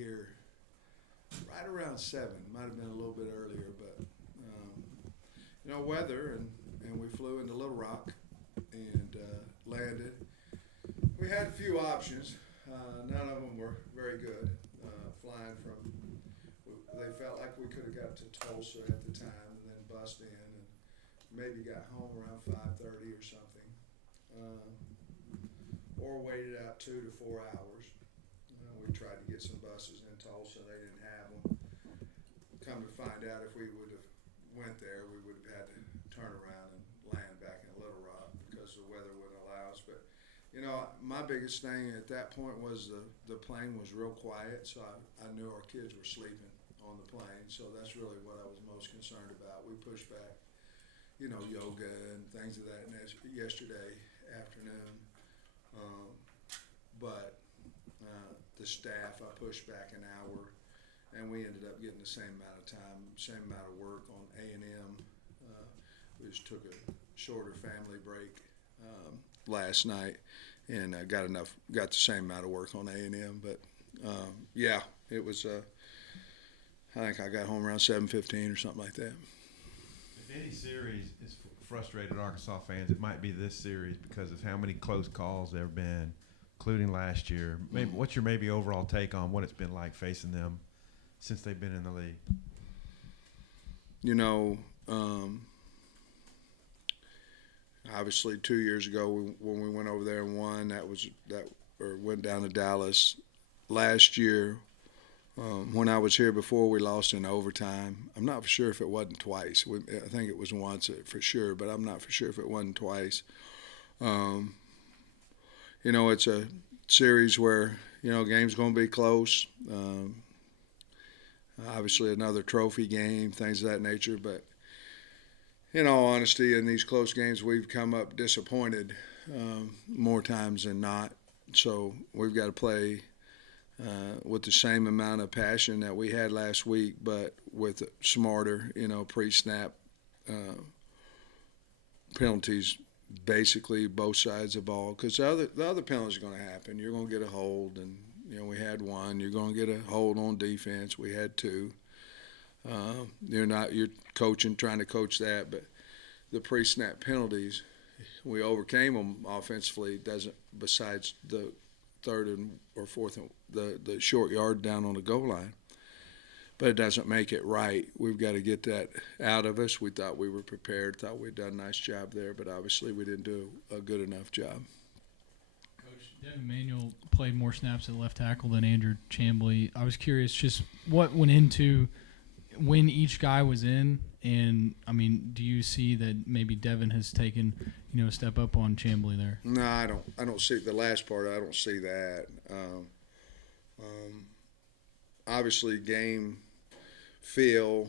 here right around 7. Might have been a little bit earlier, but weather, and we flew into Little Rock and landed. We had a few options. None of them were very good. Flying from, they felt like we could have got to Tulsa at the time and then bust in and maybe got home around 5:30 or something, or waited out 2 to 4 hours. We tried to get some buses in Tulsa. They didn't have them. Come to find out, if we would have went there, we would have had to turn around and land back in Little Rock because the weather wouldn't allow us. But my biggest thing at that point was the plane was real quiet, so I knew our kids were sleeping on the plane. So that's really what I was most concerned about. We pushed back, yoga and things of that yesterday afternoon, but the staff, I pushed back an hour, and we ended up getting the same amount of time, same amount of work on A&M. We just took a shorter family break last night, and got the same amount of work on A&M. But yeah, it was. I think I got home around 7:15 or something like that. If any series is frustrated Arkansas fans, it might be this series because of how many close calls there have been, including last year. Maybe what's your overall take on what it's been like facing them since they've been in the league? Obviously 2 years ago when we went over there and won, or went down to Dallas. Last year, when I was here before, we lost in overtime. I'm not for sure if it wasn't twice. I think it was once for sure, but I'm not for sure if it wasn't twice. It's a series where, game's going to be close. Obviously another trophy game, things of that nature. But in all honesty, in these close games, we've come up disappointed more times than not. So we've got to play with the same amount of passion that we had last week, but with smarter, pre-snap penalties, basically both sides of the ball. Because the other penalties are going to happen. You're going to get a hold, and we had one. You're going to get a hold on defense. We had 2. You're coaching, trying to coach that, but the pre-snap penalties, we overcame them offensively. Besides the third or fourth, the short yard down on the goal line, but it doesn't make it right. We've got to get that out of us. We thought we were prepared, thought we'd done a nice job there, but obviously we didn't do a good enough job. Coach, Devin Manuel played more snaps at left tackle than Andrew Chamblee. I was curious just what went into when each guy was in, and do you see that maybe Devin has taken a step up on Chamblee there? No, I don't see the last part. I don't see that. Obviously, game feel,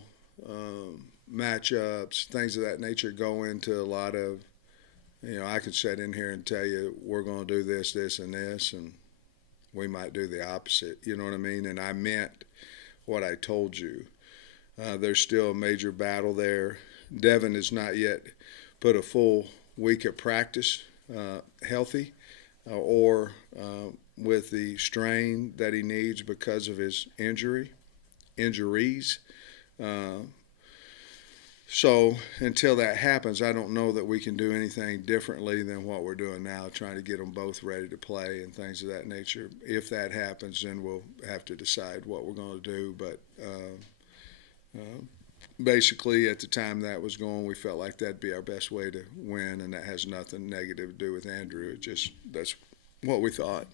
matchups, things of that nature go into a lot of. I could sit in here and tell you we're going to do this, this, and this, and we might do the opposite. You know what I mean? And I meant what I told you. There's still a major battle there. Devin has not yet put a full week of practice healthy or with the strain that he needs because of his injuries. So until that happens, I don't know that we can do anything differently than what we're doing now, trying to get them both ready to play and things of that nature. If that happens, then we'll have to decide what we're going to do. But basically, at the time that was going, we felt like that'd be our best way to win, and that has nothing negative to do with Andrew. That's what we thought.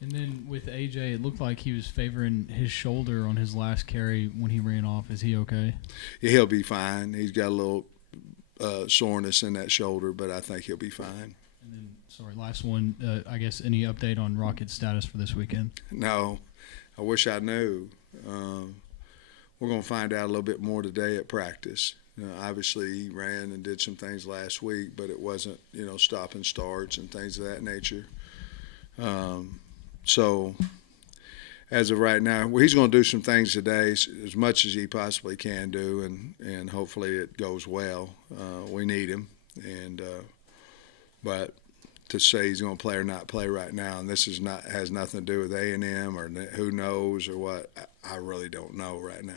And then with AJ, it looked like he was favoring his shoulder on his last carry when he ran off. Is he okay? Yeah, he'll be fine. He's got a little soreness in that shoulder, but I think he'll be fine. And then, last one. I guess any update on Rocket's status for this weekend? No, I wish I knew. We're going to find out a little bit more today at practice. Obviously, he ran and did some things last week, but it wasn't, stop and starts and things of that nature. So as of right now, he's going to do some things today, as much as he possibly can do, and hopefully it goes well. We need him, but to say he's going to play or not play right now, and this has nothing to do with A&M or who knows or what. I really don't know right now.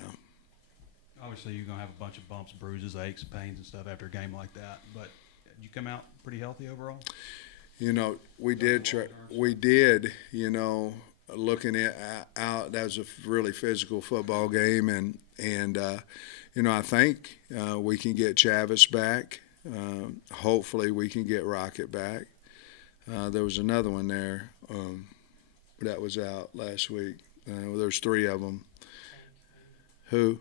Obviously, you're going to have a bunch of bumps, bruises, aches, pains, and stuff after a game like that. But did you come out pretty healthy overall? You know, we did. You know, looking out, that was a really physical football game, and you know, I think we can get Chavis back. Hopefully, we can get Rocket back. There was another one there that was out last week. There's 3 of them. Who?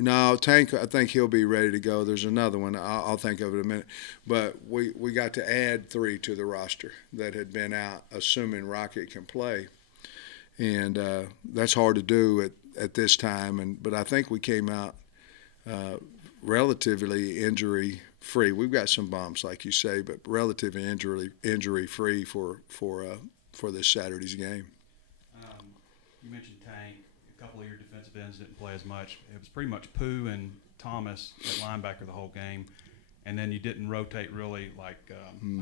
No, Tank, I think he'll be ready to go. There's another one. I'll think of it in a minute. But we got to add 3 to the roster that had been out, assuming Rocket can play. And that's hard to do at this time. But I think we came out relatively injury-free. We've got some bumps, like you say, but relatively injury-free for this Saturday's game. You mentioned Tank. A couple of your defensive ends didn't play as much. It was pretty much Pooh and Thomas at linebacker the whole game. And then you didn't rotate really like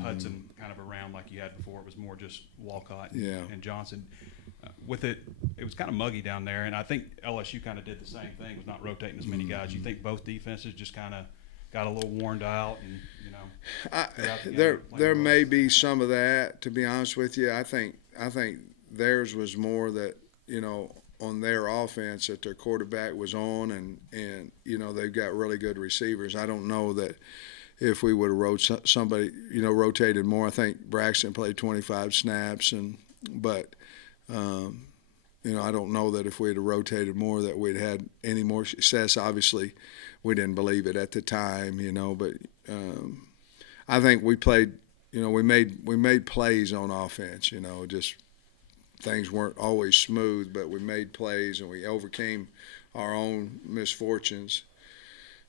Hudson kind of around like you had before. It was more just Walcott and Johnson. With it was kind of muggy down there, and I think LSU kind of did the same thing, was not rotating as many guys. You think both defenses just kind of got a little worn out, and there may be some of that. To be honest with you, I think theirs was more that on their offense that their quarterback was on, and they've got really good receivers. I don't know that if we would have rotated more. I think Braxton played 25 snaps, but I don't know that if we had rotated more that we'd had any more success. Obviously, we didn't believe it at the time, but I think we played. We made plays on offense. Just things weren't always smooth, but we made plays and we overcame our own misfortunes.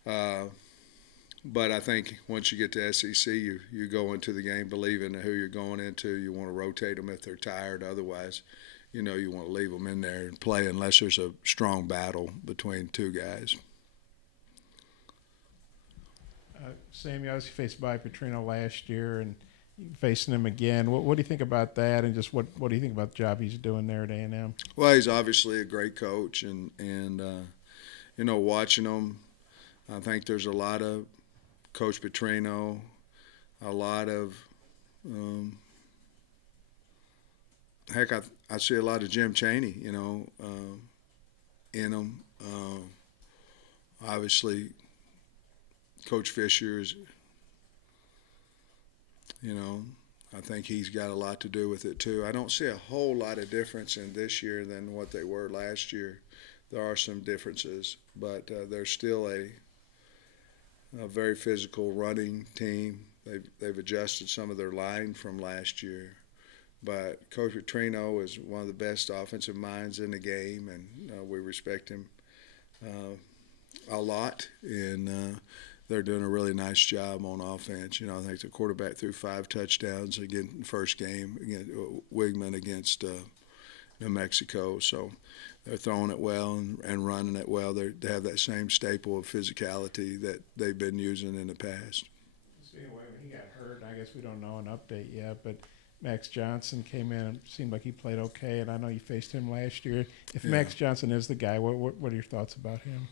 But I think once you get to SEC, you go into the game believing who you're going into. You want to rotate them if they're tired. Otherwise, you want to leave them in there and play unless there's a strong battle between 2 guys. Sam, you obviously faced by Petrino last year, and facing him again. What do you think about that, and just what do you think about the job he's doing there at A&M? Well, he's obviously a great coach, and watching him, I think there's a lot of Coach Petrino, a lot of heck, I see a lot of Jim Chaney, in him. Obviously, Coach Fisher is, I think he's got a lot to do with it too. I don't see a whole lot of difference in this year than what they were last year. There are some differences, but they're still a very physical running team. They've adjusted some of their line from last year. But Coach Petrino is one of the best offensive minds in the game, and we respect him a lot. And they're doing a really nice job on offense. I think the quarterback threw 5 touchdowns again in the first game against Wigman against New Mexico. So they're throwing it well and running it well. They have that same staple of physicality that they've been using in the past. So anyway, when he got hurt, I guess we don't know an update yet, but Max Johnson came in and seemed like he played okay, and I know you faced him last year. If Max Johnson is the guy, what are your thoughts about him?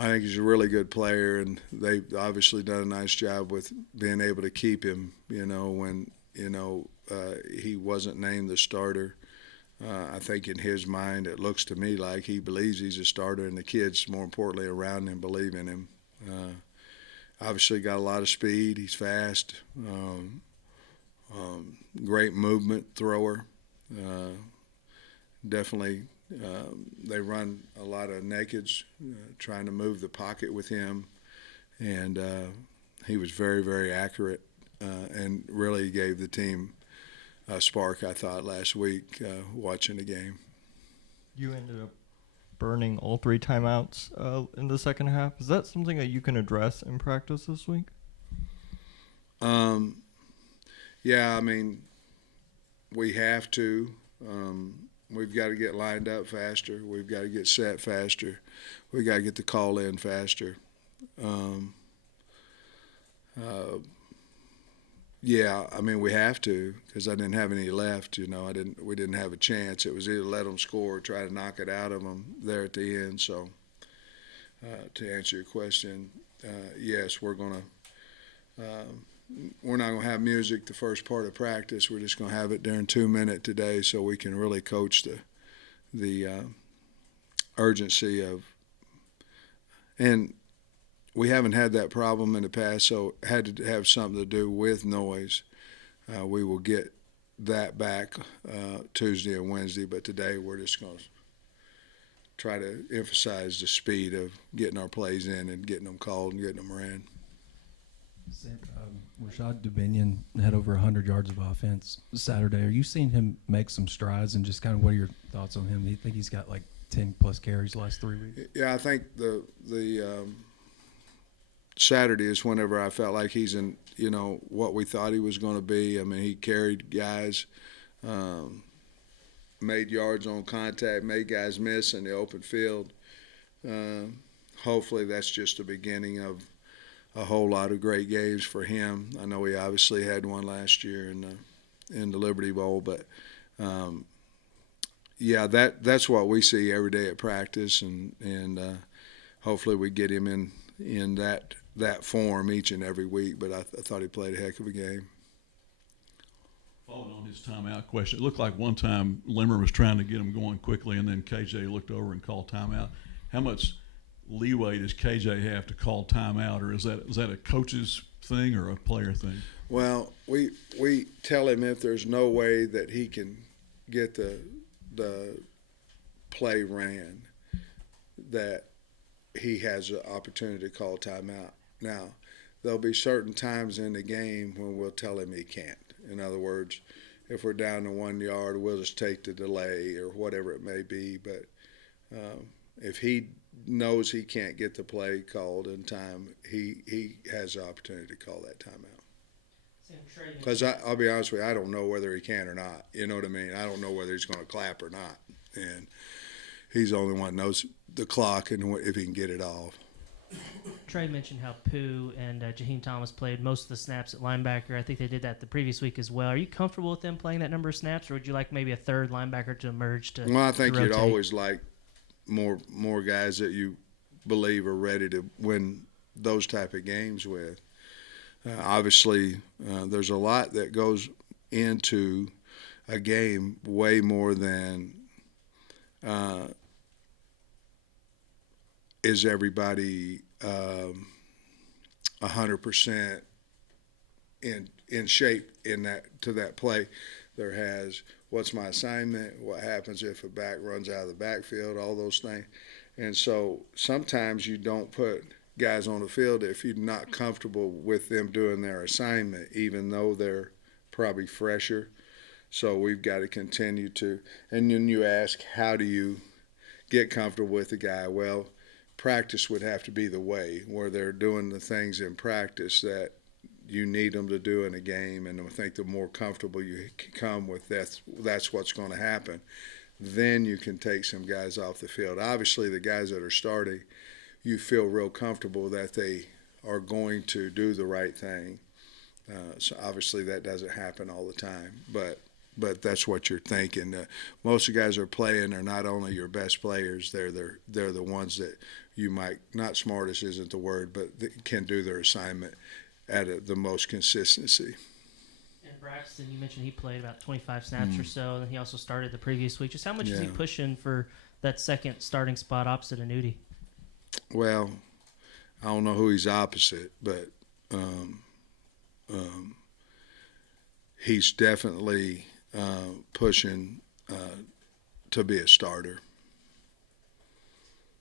I think he's a really good player, and they've obviously done a nice job with being able to keep him, when, he wasn't named the starter. I think in his mind it looks to me like he believes he's a starter, and the kids, more importantly, around him believe in him. Obviously got a lot of speed. He's fast. Great movement thrower. Definitely they run a lot of nakeds, trying to move the pocket with him. And he was very, very accurate and really gave the team a spark, I thought, last week watching the game. You ended up burning all 3 timeouts in the second half. Is that something that you can address in practice this week? Yeah, we have to. We've got to get lined up faster. We've got to get set faster. We've got to get the call in faster. Yeah, I mean we have to because I didn't have any left. We didn't have a chance. It was either let them score or try to knock it out of them there at the end. So to answer your question, yes, we're not gonna have music the first part of practice. We're just gonna have it during 2 minute today, so we can really coach the urgency of. And we haven't had that problem in the past, so it had to have something to do with noise. We will get that back Tuesday and Wednesday, but today we're just going to try to emphasize the speed of getting our plays in and getting them called and getting them ran. Rashad Dominion had over 100 yards of offense Saturday. Are you seeing him make some strides, and just kind of what are your thoughts on him? Do you think he's got like 10-plus carries the last 3 weeks? Yeah, I think the Saturday is whenever I felt like he's in, what we thought he was going to be. I mean, he carried guys, made yards on contact, made guys miss in the open field. Hopefully that's just the beginning of a whole lot of great games for him. I know he obviously had one last year in the Liberty Bowl, but yeah, that's what we see every day at practice, and hopefully we get him in that form each and every week. But I thought he played a heck of a game. Following on his timeout question, it looked like one time Limmer was trying to get him going quickly, and then KJ looked over and called timeout. How much leeway does KJ have to call timeout, or is that a coach's thing or a player thing? Well, we tell him if there's no way that he can get the play ran, that he has an opportunity to call timeout. Now, there'll be certain times in the game when we'll tell him he can't. In other words, if we're down to 1 yard, we'll just take the delay or whatever it may be. But if he knows he can't get the play called in time, he has the opportunity to call that timeout. Because I'll be honest with you, I don't know whether he can or not. You know what I mean? I don't know whether he's going to clap or not. And he's the only one that knows the clock and if he can get it off. Trey mentioned how Pooh and Jaheim Thomas played most of the snaps at linebacker. I think they did that the previous week as well. Are you comfortable with them playing that number of snaps, or would you like maybe a third linebacker to emerge to Well, I think to you'd rotate? always like more guys that you believe are ready to win those type of games with. Obviously, there's a lot that goes into a game, way more than is everybody 100% in shape to that play. There has what's my assignment, what happens if a back runs out of the backfield, all those things. And so sometimes you don't put guys on the field if you're not comfortable with them doing their assignment, even though they're probably fresher. So we've got to continue to. And then you ask, how do you get comfortable with the guy? Well, practice would have to be the way where they're doing the things in practice that you need them to do in a game. And I think the more comfortable you come with that's what's going to happen. Then you can take some guys off the field. Obviously, the guys that are starting, you feel real comfortable that they are going to do the right thing. So obviously that doesn't happen all the time, but that's what you're thinking. Most of the guys that are playing are not only your best players, they're the ones that you might, not smartest isn't the word, but they can do their assignment at the most consistency. And Braxton, you mentioned he played about 25 snaps or so, and he also started the previous week. Just how much is he pushing for that second starting spot opposite Anudi? Well, I don't know who he's opposite, but he's definitely pushing to be a starter.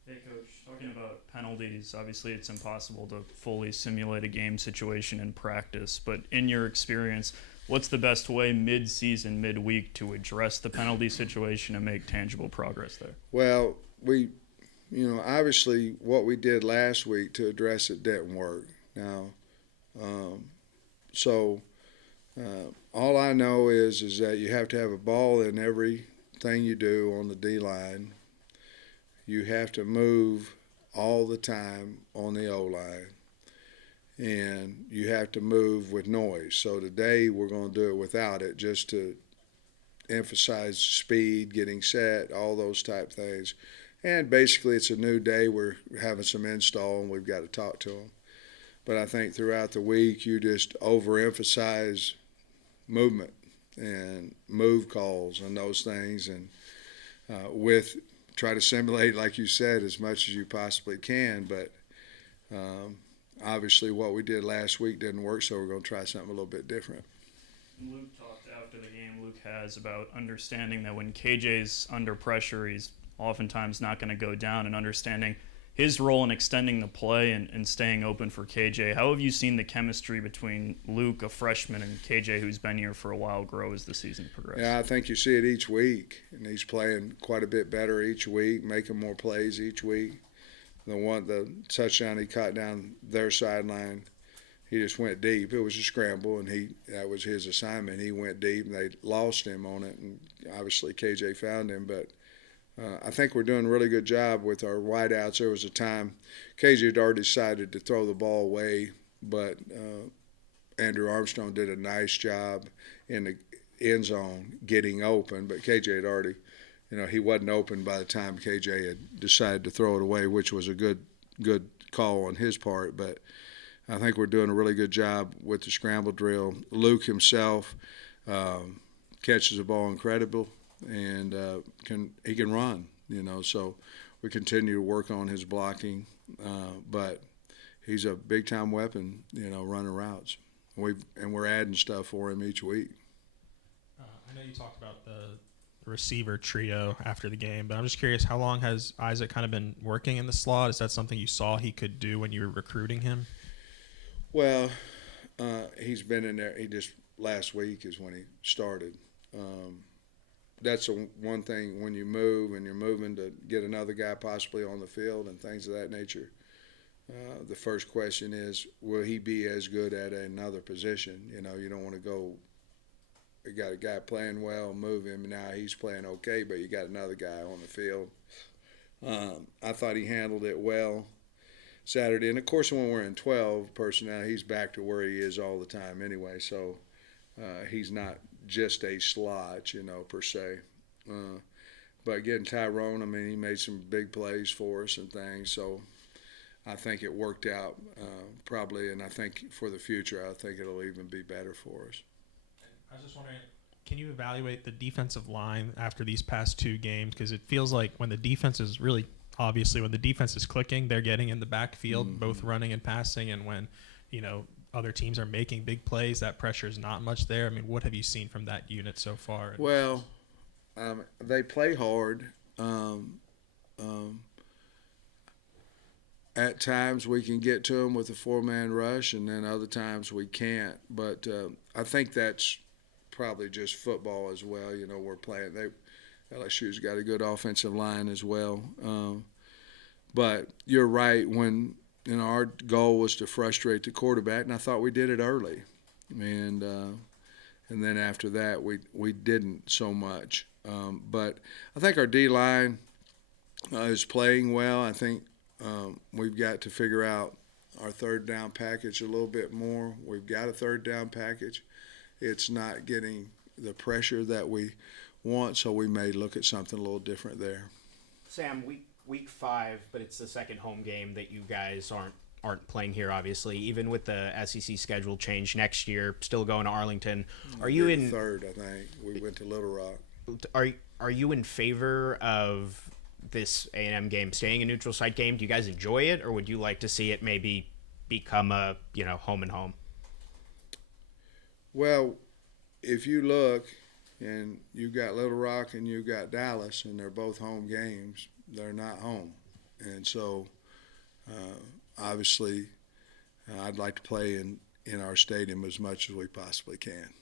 Hey, Coach, talking about penalties, obviously it's impossible to fully simulate a game situation in practice, but in your experience, what's the best way mid-season, midweek to address the penalty situation and make tangible progress there? Well, obviously what we did last week to address it didn't work. Now, all I know is that you have to have a ball in everything you do on the D-line. You have to move all the time on the O-line. and you have to move with noise. So today we're going to do it without it, just to emphasize speed, getting set, all those type things. And basically it's a new day. We're having some install, and we've got to talk to them. But I think throughout the week you just overemphasize movement and move calls and those things, and with try to simulate, like you said, as much as you possibly can. But obviously what we did last week didn't work, so we're going to try something a little bit different. Luke talked after the game, Luke has, about understanding that when KJ's under pressure, he's oftentimes not going to go down, and understanding his role in extending the play and staying open for KJ. How have you seen the chemistry between Luke, a freshman, and KJ, who's been here for a while, grow as the season progresses? Yeah, I think you see it each week, and he's playing quite a bit better each week, making more plays each week. The touchdown he caught down their sideline, he just went deep. It was a scramble, and that was his assignment. He went deep, and they lost him on it, and obviously KJ found him. But I think we're doing a really good job with our wideouts. There was a time KJ had already decided to throw the ball away, but Andrew Armstrong did a nice job in the end zone getting open. But KJ had already, he wasn't open by the time KJ had decided to throw it away, which was a good call on his part. But I think we're doing a really good job with the scramble drill. Luke himself catches the ball incredible, and he can run, so we continue to work on his blocking, but he's a big-time weapon, running routes. We're adding stuff for him each week. I know you talked about the receiver trio after the game, but I'm just curious, how long has Isaac kind of been working in the slot? Is that something you saw he could do when you were recruiting him? Well, he's been in there. Last week is when he started. That's one thing when you move and you're moving to get another guy possibly on the field and things of that nature. The first question is, will he be as good at another position? You don't want to go, you got a guy playing well, move him, and now he's playing okay, but you got another guy on the field. I thought he handled it well Saturday. And, of course, when we're in 12 personnel, he's back to where he is all the time anyway. So he's not just a slot, per se. But getting Tyrone, he made some big plays for us and things. So I think it worked out probably, and I think for the future, I think it'll even be better for us. I was just wondering, can you evaluate the defensive line after these past two games? Because it feels like when the defense is really – obviously, when the defense is clicking, they're getting in the backfield, both running and passing. And when, other teams are making big plays, that pressure is not much there. What have you seen from that unit so far? Well, they play hard. At times we can get to them with a four-man rush, and then other times we can't. But I think that's probably just football as well. We're playing – LSU's got a good offensive line as well. But you're right, when our goal was to frustrate the quarterback, and I thought we did it early. And then after that, we didn't so much. But I think our D-line is playing well. I think we've got to figure out our third down package a little bit more. We've got a third down package. It's not getting the pressure that we want, so we may look at something a little different there. Sam, week 5, but it's the second home game that you guys aren't playing here, obviously. Even with the SEC schedule change next year, still going to Arlington. Are you in third? I think we went to Little Rock. Are you in favor of this A&M game staying a neutral site game? Do you guys enjoy it, or would you like to see it maybe become a home and home? Well, if you look. And you've got Little Rock and you've got Dallas, and they're both home games. They're not home. And so, obviously, I'd like to play in our stadium as much as we possibly can.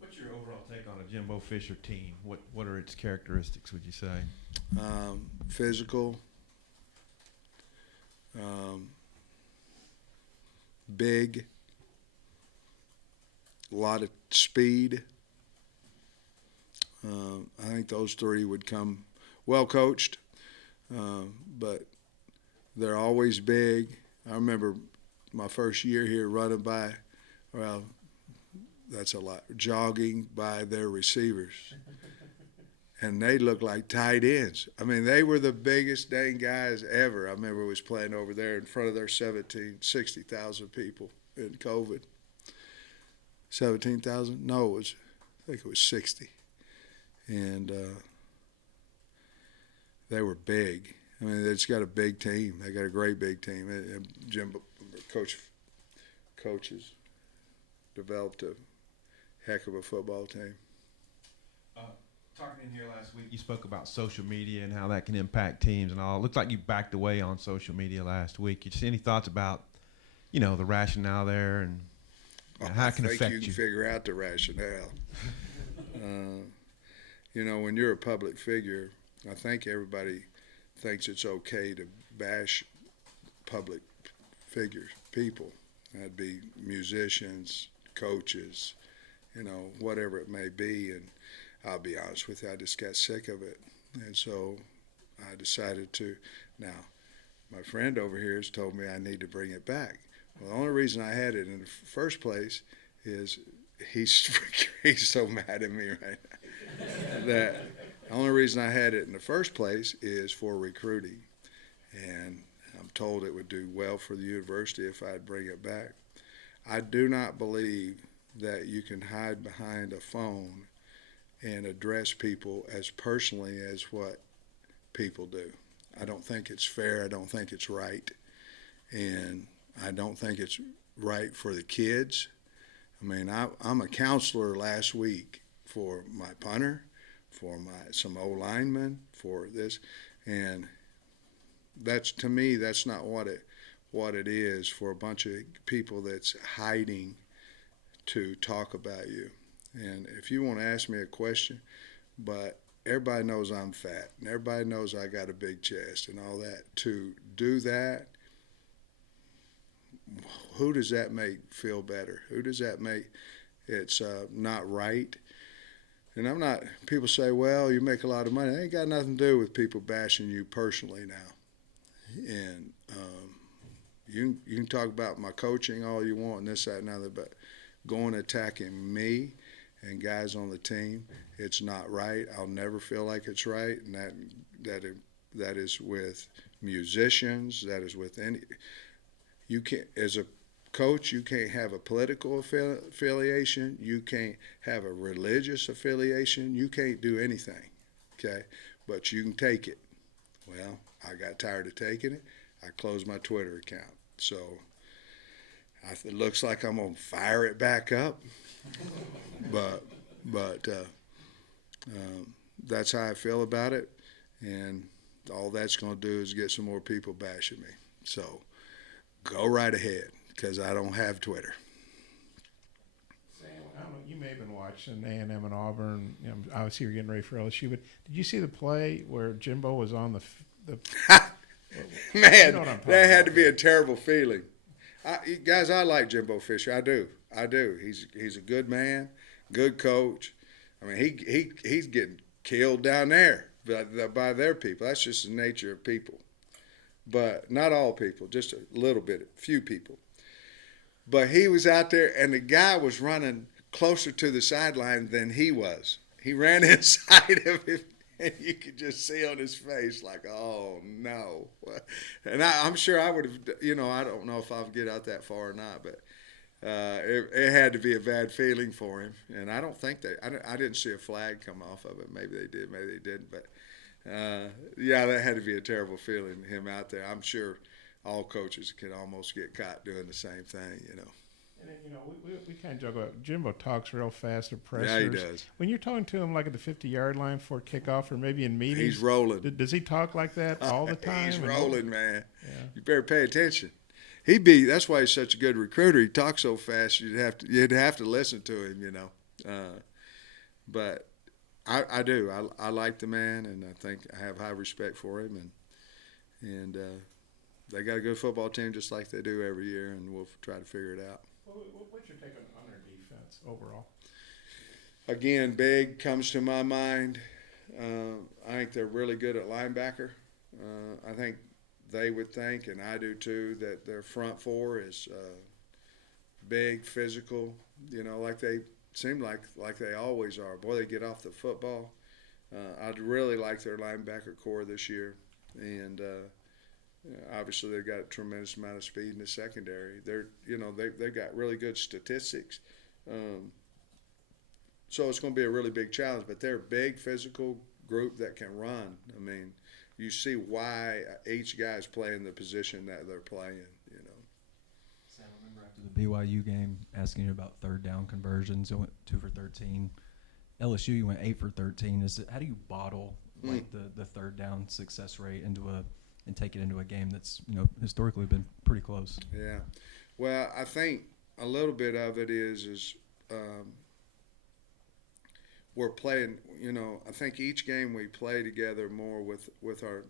What's your overall take on a Jimbo Fisher team? What are its characteristics, would you say? Physical, big, a lot of speed. I think those three would come well coached, but They're always big. I remember my first year here running by, well, that's a lot, jogging by their receivers. And they looked like tight ends. I mean, they were the biggest dang guys ever. I remember I was playing over there in front of their 60,000 people in COVID. 17,000? No, I think it was 60. And they were big. I mean, they just got a big team. They got a great big team. And Jimbo, coaches developed a heck of a football team. Talking in here last week, you spoke about social media and how that can impact teams and all. It looked like you backed away on social media last week. You see any thoughts about, the rationale there and how it can affect you? I think you can figure out the rationale. When you're a public figure, I think everybody thinks it's okay to bash public figures, people. That'd be musicians, coaches, whatever it may be. And I'll be honest with you, I just got sick of it. And so I decided to. Now, my friend over here has told me I need to bring it back. Well, the only reason I had it in the first place is he's so mad at me right now. That the only reason I had it in the first place is for recruiting. And I'm told it would do well for the university if I'd bring it back. I do not believe that you can hide behind a phone and address people as personally as what people do. I don't think it's fair. I don't think it's right. And I don't think it's right for the kids. I mean, I'm a counselor last week for my punter, for some O-linemen, for this. And to me, that's not what it is for a bunch of people that's hiding to talk about you. And if you want to ask me a question, but everybody knows I'm fat, and everybody knows I got a big chest and all that. To do that, who does that make feel better? Who does that make it's not right? And I'm not, people say, well, you make a lot of money. It ain't got nothing to do with people bashing you personally now. And you can talk about my coaching all you want and this, that, and other, but going attacking me and guys on the team, it's not right. I'll never feel like it's right, and that is with musicians. That is with any. You can't, as a coach, you can't have a political affiliation. You can't have a religious affiliation. You can't do anything, okay? But you can take it. Well, I got tired of taking it. I closed my Twitter account. So it looks like I'm gonna fire it back up. But that's how I feel about it, and all that's going to do is get some more people bashing me. So go right ahead, because I don't have Twitter. Sam, I don't know, you may have been watching A&M and Auburn. Obviously, you're getting ready for LSU, but did you see the play where Jimbo was on the Man, that had to be a terrible feeling. Guys, I like Jimbo Fisher. I do. He's a good man, good coach. I mean, he's getting killed down there by their people. That's just the nature of people. But not all people, just a little bit, few people. But he was out there, and the guy was running closer to the sideline than he was. He ran inside of him, and you could just see on his face like, oh, no. And I'm sure I would have, I don't know if I'll get out that far or not, but it had to be a bad feeling for him. And I don't think I didn't see a flag come off of it. Maybe they did, maybe they didn't. But, yeah, that had to be a terrible feeling, him out there. I'm sure all coaches can almost get caught doing the same thing, And then, we kind of joke about Jimbo talks real fast at pressers. Yeah, he does. When you're talking to him like at the 50-yard line for kickoff or maybe in meetings. He's rolling. Does he talk like that all the time? He's rolling, man. Yeah. You better pay attention. That's why he's such a good recruiter. He talks so fast you'd have to listen to him, But I do. I like the man, and I think I have high respect for him, and they got a good football team just like they do every year, and we'll try to figure it out. What's your take on their defense overall? Again, big comes to my mind. I think they're really good at linebacker. I think they would think, and I do too, that their front four is big, physical, like they seem like they always are. Boy, they get off the football. I'd really like their linebacker core this year, and obviously they've got a tremendous amount of speed in the secondary. They've got really good statistics, so it's going to be a really big challenge. But they're a big, physical group that can run. I mean, you see why each guy's playing the position that they're playing. Sam, I remember after the BYU game asking you about third down conversions. You went 2 for 13. LSU, you went 8 for 13. How do you bottle like the third down success rate and take it into a game that's historically been pretty close? Yeah, well, I think a little bit of it is we're playing. I think each game we play together more with our.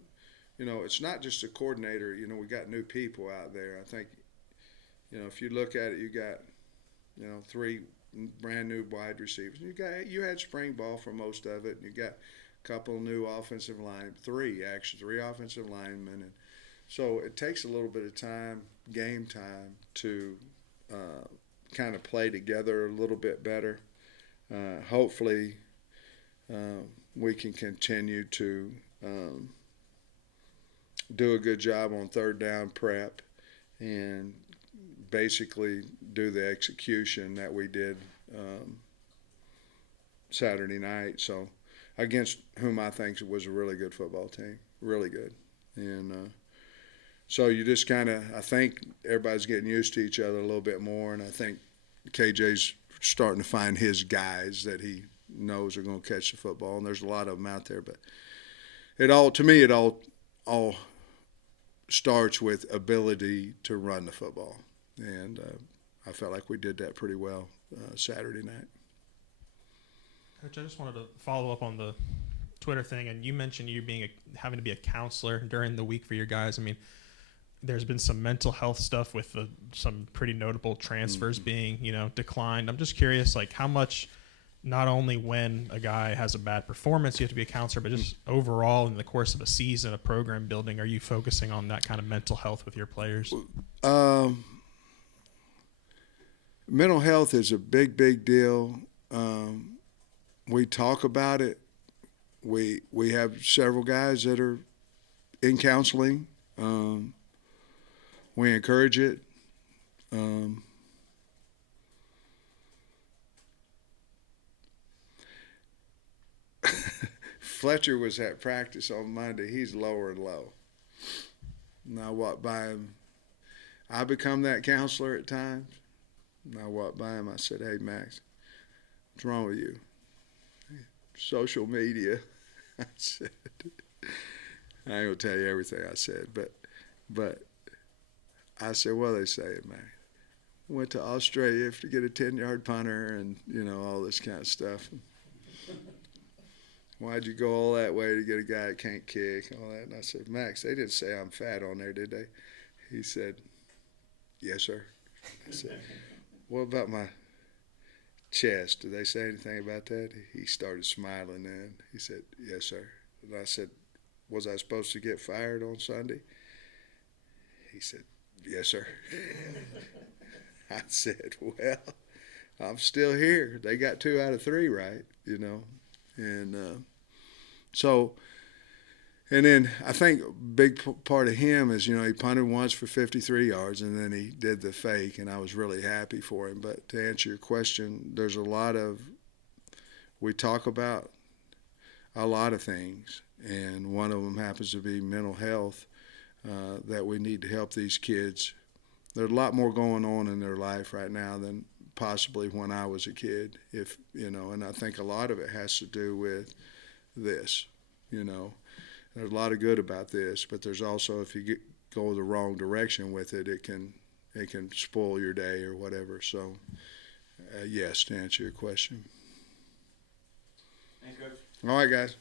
It's not just a coordinator. We got new people out there. I think, if you look at it, you got, 3 brand new wide receivers. You had spring ball for most of it. And you got a couple new offensive line, 3 offensive linemen, and so it takes a little bit of time, game time, to kind of play together a little bit better. Hopefully, we can continue to do a good job on third down prep and basically do the execution that we did Saturday night. So against whom I think was a really good football team, really good. And so you just I think everybody's getting used to each other a little bit more, and I think KJ's starting to find his guys that he knows are going to catch the football, and there's a lot of them out there. But it all starts with ability to run the football, and I felt like we did that pretty well Saturday night. Coach, I just wanted to follow up on the Twitter thing, and you mentioned you having to be a counselor during the week for your guys. I mean, there's been some mental health stuff with some pretty notable transfers being, declined. I'm just curious, like, how much, not only when a guy has a bad performance, you have to be a counselor, but just overall in the course of a season of program building, are you focusing on that kind of mental health with your players? Mental health is a big, big deal. We talk about it. We have several guys that are in counseling. We encourage it. Fletcher was at practice on Monday. He's lower and low. And I walked by him. I become that counselor at times. And I walked by him. I said, "Hey, Max, what's wrong with you?" Social media. I said, I ain't gonna tell you everything I said, but I said, "What are they saying, man? Went to Australia to get a 10-yard punter and all this kind of stuff. Why'd you go all that way to get a guy that can't kick, all that?" And I said, "Max, they didn't say I'm fat on there, did they?" He said, "Yes, sir." I said, "What about my chest? Did they say anything about that?" He started smiling then. He said, "Yes, sir." And I said, "Was I supposed to get fired on Sunday?" He said, "Yes, sir." I said, "Well, I'm still here. They got 2 out of 3 right, And so, and then I think a big part of him is, he punted once for 53 yards, and then he did the fake, and I was really happy for him. But to answer your question, there's we talk about a lot of things, and one of them happens to be mental health, that we need to help these kids. There's a lot more going on in their life right now than possibly when I was a kid, and I think a lot of it has to do with this, There's a lot of good about this, but there's also, if you go the wrong direction with it, it can spoil your day or whatever. So, yes, to answer your question. Thanks, Coach. All right, guys.